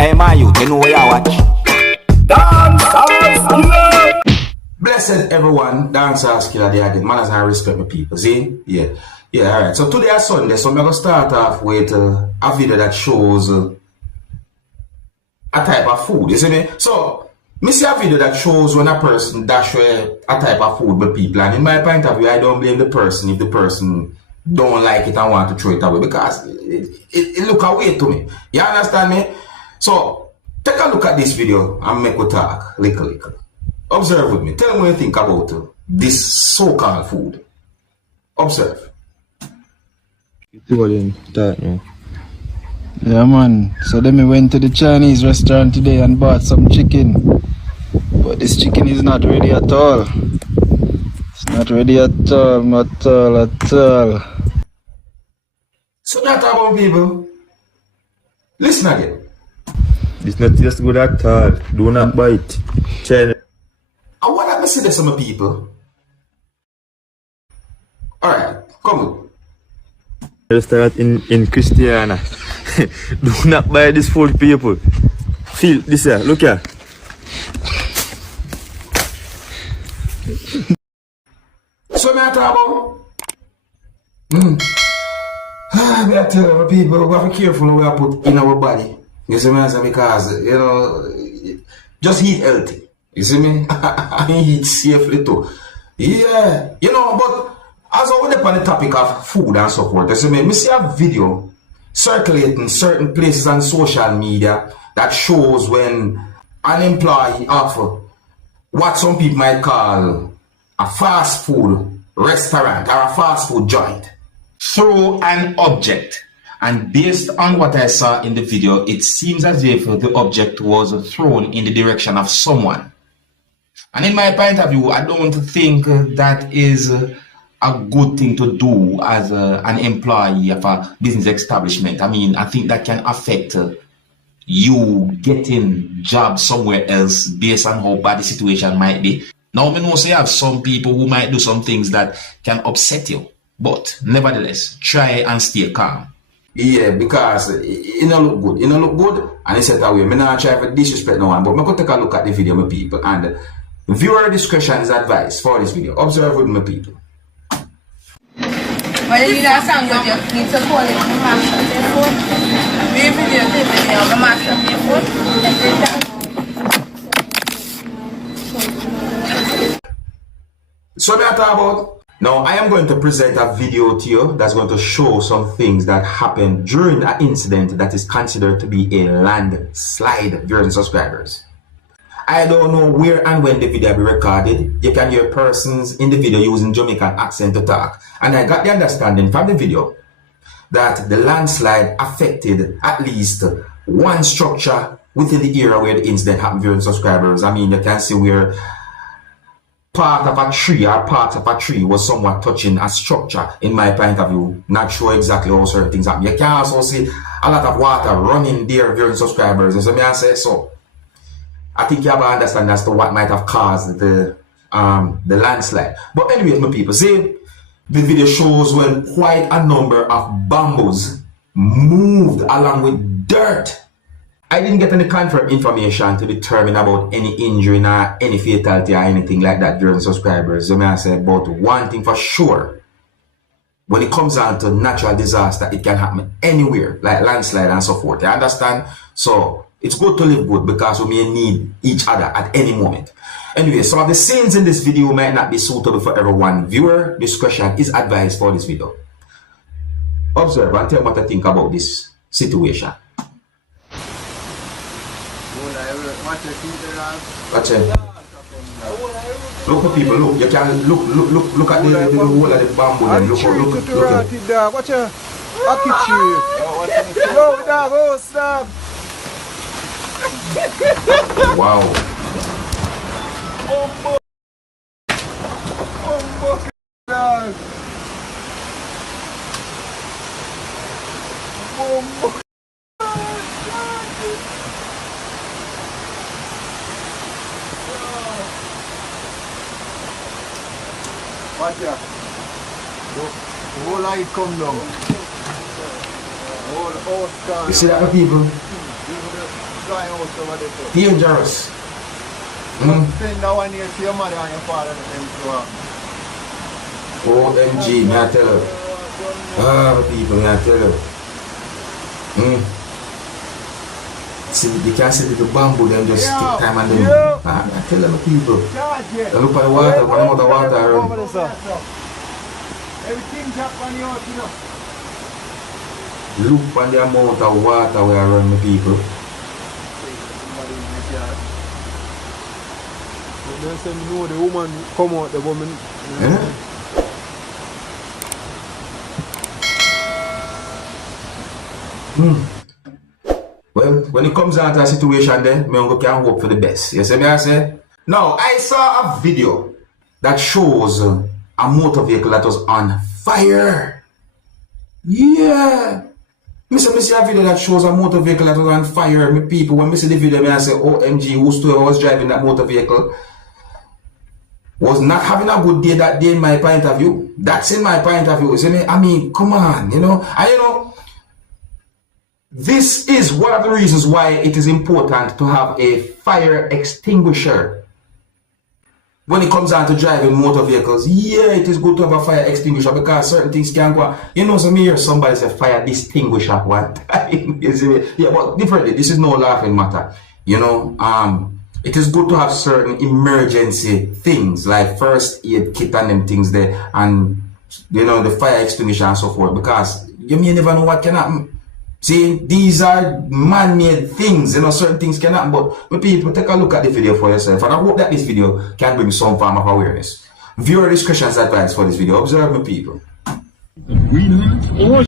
Hey, my youth, you know where you watch? Dancehall skilla! Blessed everyone, Dancehall skilla there again. Manners and respect my people, see? Yeah, alright. So today is Sunday, so I'm going to start off with a video that shows a type of food, you see me? So, I see a video that shows when a person dash a type of food with people, and in my point of view, I don't blame the person if the person don't like it and want to throw it away, because it look away to me. You understand me? So, take a look at this video and make a talk, little. Observe with me. Tell me what you think about this so-called food. Observe. Yeah, man. So then we went to the Chinese restaurant today and bought some chicken. But this chicken is not ready at all. It's not ready at all, at all. So that about people. Listen again. It's not just good at all. Do not buy it. China. And what I say to some people? Alright, come on. Restaurant in Christiana. Do not buy this food, people. Feel this here. Look here. So me I talk about? Me I tell my people, we have to be careful what we put in our body. You see me? Because, you know, just eat healthy. You see me? And eat safely too. Yeah, you know, but as I went up on the topic of food and so forth, you see me? I see a video circulating certain places on social media that shows when an employee of what some people might call a fast food restaurant or a fast food joint throw an object. And based on what I saw in the video, it seems as if the object was thrown in the direction of someone. And in my point of view, I don't think that is a good thing to do as an employee of a business establishment. I mean, I think that can affect you getting jobs somewhere else based on how bad the situation might be. Now, I know you have some people who might do some things that can upset you, but nevertheless, try and stay calm. Yeah, because it don't look good. It don't look good, and it's set away. I'm not trying to disrespect no one, but I'm going to take a look at the video, my people. And viewer discretion is advised for this video. Observe with my people. When you need a song, but you need to call it the master of your phone. We video the master of your phone. So what I talk about? Now, I am going to present a video to you that's going to show some things that happened during an incident that is considered to be a landslide, viewers and subscribers. I don't know where and when the video will be recorded. You can hear persons in the video using Jamaican accent to talk. And I got the understanding from the video that the landslide affected at least one structure within the area where the incident happened, viewers and subscribers. I mean, you can see where part of a tree was somewhat touching a structure, in my point of view. Not sure exactly how certain things happen. You can also see a lot of water running there, viewers and subscribers. And so me I say so. I think you have to understand as to what might have caused the landslide. But anyways, my people, see, the video shows when quite a number of bamboos moved along with dirt. I didn't get any confirmed information to determine about any injury or any fatality or anything like that during subscribers. So I say, but one thing for sure, when it comes down to natural disaster, it can happen anywhere, like landslide and so forth. You understand? So it's good to live good because we may need each other at any moment. Anyway, some of the scenes in this video might not be suitable for everyone. Viewer discretion is advised for this video. Observe and tell me what I think about this situation. Watch it. Look at people, look. You can look at the whole of the bamboo and look. Watch it. Yo, dog, oh, stop. Wow. Dog. Watch out. The whole light come down. You see that, people? Dangerous. Spend that 1 year to your mother and your father and them OMG, me I tell you. People, me I tell you. See, they can't see the bamboo, them just stick time and them. I tell them people. They look at the water, one more the water around. Everything drop on you out, you know. Look on the amount of water we are around the people. They say no, the woman come out, the woman. Well, when it comes down to a situation there, me can hope for the best. You see me I say? Now, I saw a video that shows a motor vehicle that was on fire. Yeah. Me see a video that shows a motor vehicle that was on fire. Me people, when me see the video, me I say, OMG, whoever was driving that motor vehicle was not having a good day that day in my point of view. That's in my point of view. See me? I mean, come on, you know. And you know, this is one of the reasons why it is important to have a fire extinguisher. When it comes down to driving motor vehicles, yeah, it is good to have a fire extinguisher because certain things can go on. You know, so me hear somebody say fire distinguisher one time. You see me? Yeah, but differently, this is no laughing matter. You know, it is good to have certain emergency things like first aid kit and them things there, and you know, the fire extinguisher and so forth, because you may never know what can happen. See, these are man-made things, you know, certain things can happen, but people, take a look at the video for yourself, and I hope that this video can bring some form of awareness. Viewer discretion is advised for this video. Observe me, people. Oh,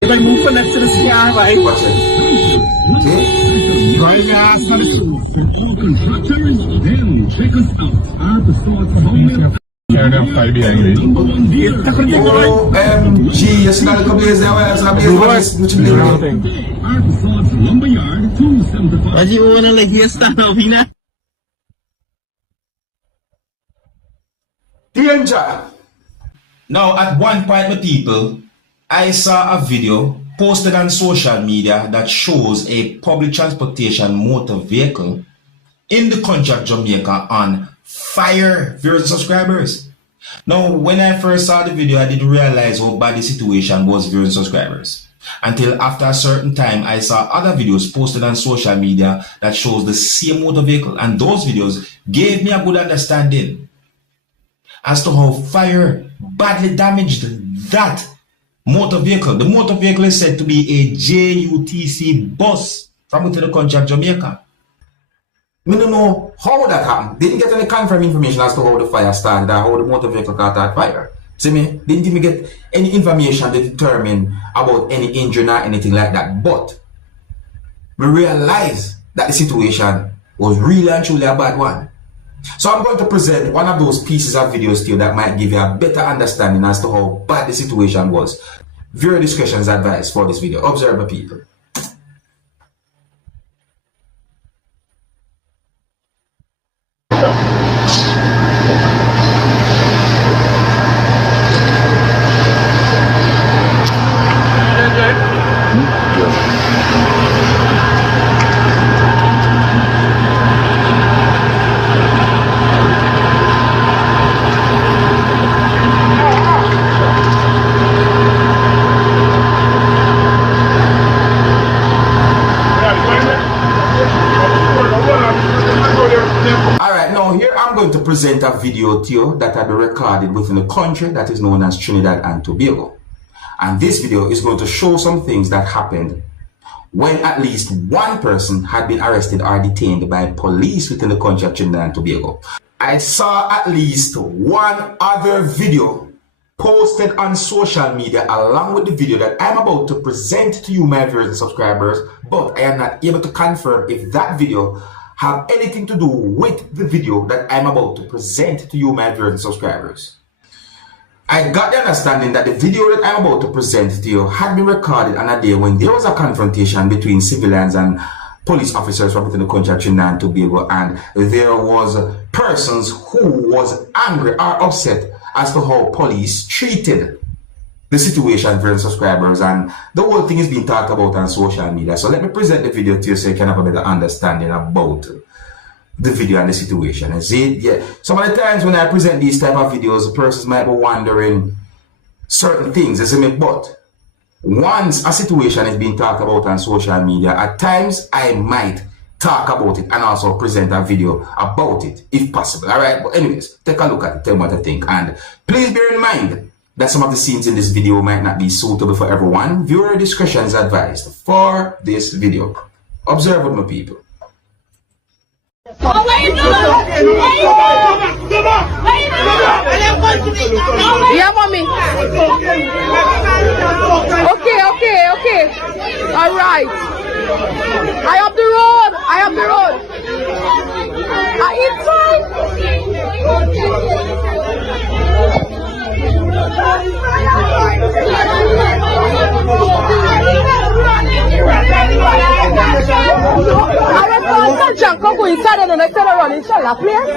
if I move for next to the sky, right? Watch it. See? Right ass on the contractors, then check us out. The source of OMG, you see that couple days there where I'm doing Lumberyard 275. As you wanna like here stand up, you know? Danger! Now, at one point, my people, I saw a video posted on social media that shows a public transportation motor vehicle in the country of Jamaica on fire, viewers and subscribers. Now, when I first saw the video, I didn't realize how bad the situation was, viewers and subscribers. Until after a certain time, I saw other videos posted on social media that shows the same motor vehicle, and those videos gave me a good understanding as to how fire badly damaged that motor vehicle. The motor vehicle is said to be a JUTC bus from within the country of Jamaica. We don't know how that happened. Didn't get any confirmed information as to how the fire started or how the motor vehicle caught that fire. See me? Didn't even get any information to determine about any injury or anything like that. But we realized that the situation was really and truly a bad one. So I'm going to present one of those pieces of videos to you that might give you a better understanding as to how bad the situation was. Viewer discretion is advised for this video. Observe, people. To present a video to you that had been recorded within a country that is known as Trinidad and Tobago. And this video is going to show some things that happened when at least one person had been arrested or detained by police within the country of Trinidad and Tobago. I saw at least one other video posted on social media along with the video that I'm about to present to you, my viewers and subscribers, but I am not able to confirm if that video have anything to do with the video that I'm about to present to you, my viewers and subscribers. I got the understanding that the video that I'm about to present to you had been recorded on a day when there was a confrontation between civilians and police officers from within the country of Trinidad and Tobago, and there was persons who was angry or upset as to how police treated the situation for subscribers, and the whole thing is being talked about on social media. So let me present the video to you so you can have a better understanding about the video and the situation. And see, yeah, some of the times when I present these type of videos, the persons might be wondering certain things, isn't it? But once a situation is being talked about on social media, at times I might talk about it and also present a video about it if possible. All right, but anyways, take a look at it, tell me what you think, and please bear in mind that some of the scenes in this video might not be suitable for everyone. Viewer discretion is advised for this video. Observe with my people. Yeah, mommy. Okay. All right. I up the road. Junk go inside and I tell her run inshallah, please.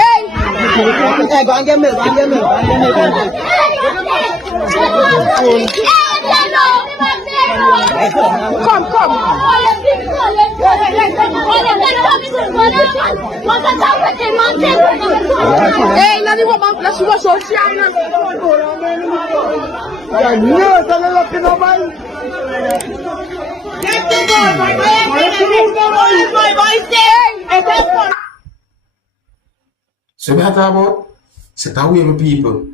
Hey! Hey, go and get milk, Come. Hey, Nani, what man? Let's watch all China. So we have to talk about set away with people.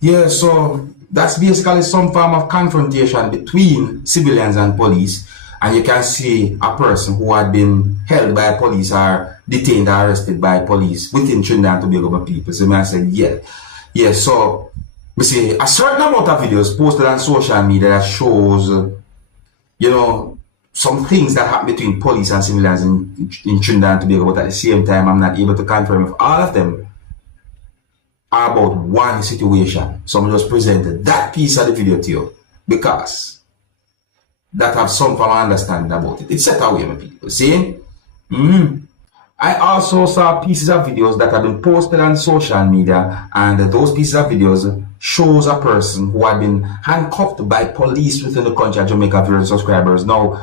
Yeah, so that's basically some form of confrontation between civilians and police, and you can see a person who had been held by police or detained or arrested by police within Trinidad and Tobago people. So I said, yeah. So we see a certain amount of videos posted on social media that shows, you know, some things that happen between police and civilians in Trinidad and Tobago, but at the same time, I'm not able to confirm if all of them are about one situation. So I'm just presented that piece of the video to you because that have some form of understanding about it. It's set away, my people. See? I also saw pieces of videos that have been posted on social media, and those pieces of videos shows a person who had been handcuffed by police within the country of Jamaica, viewers, subscribers. Now,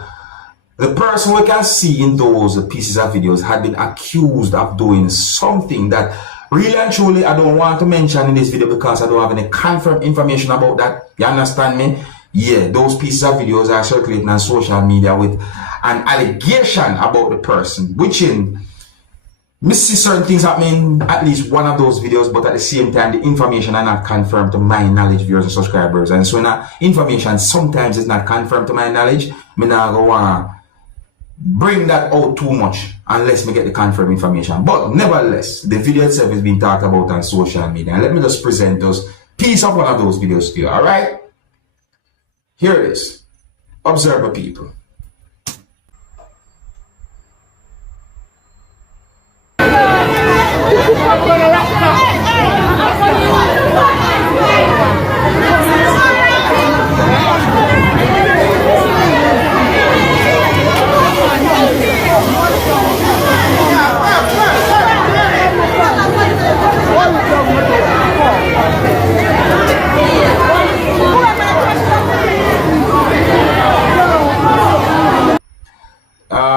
the person we can see in those pieces of videos had been accused of doing something that really and truly I don't want to mention in this video because I don't have any confirmed information about that. You understand me? Yeah, those pieces of videos are circulating on social media with an allegation about the person, which in me see certain things happening at least one of those videos, but at the same time the information are not confirmed to my knowledge, viewers and subscribers. And so now information sometimes is not confirmed to my knowledge. Me not go bring that out too much unless me get the confirmed information. But nevertheless, the video itself is being talked about on social media. And let me just present those piece of one of those videos to you. Alright? Here it is. Observe the people.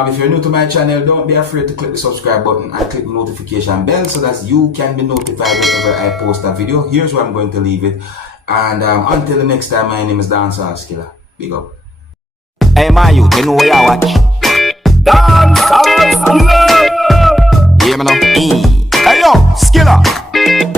If you're new to my channel, don't be afraid to click the subscribe button and click the notification bell so that you can be notified whenever I post a video. Here's where I'm going to leave it. And until the next time, my name is Dancehall Skilla. Big up. Hey, my youth, you know where you watch? Dancehall Skilla! Yeah, man. Hey, yo, Skilla!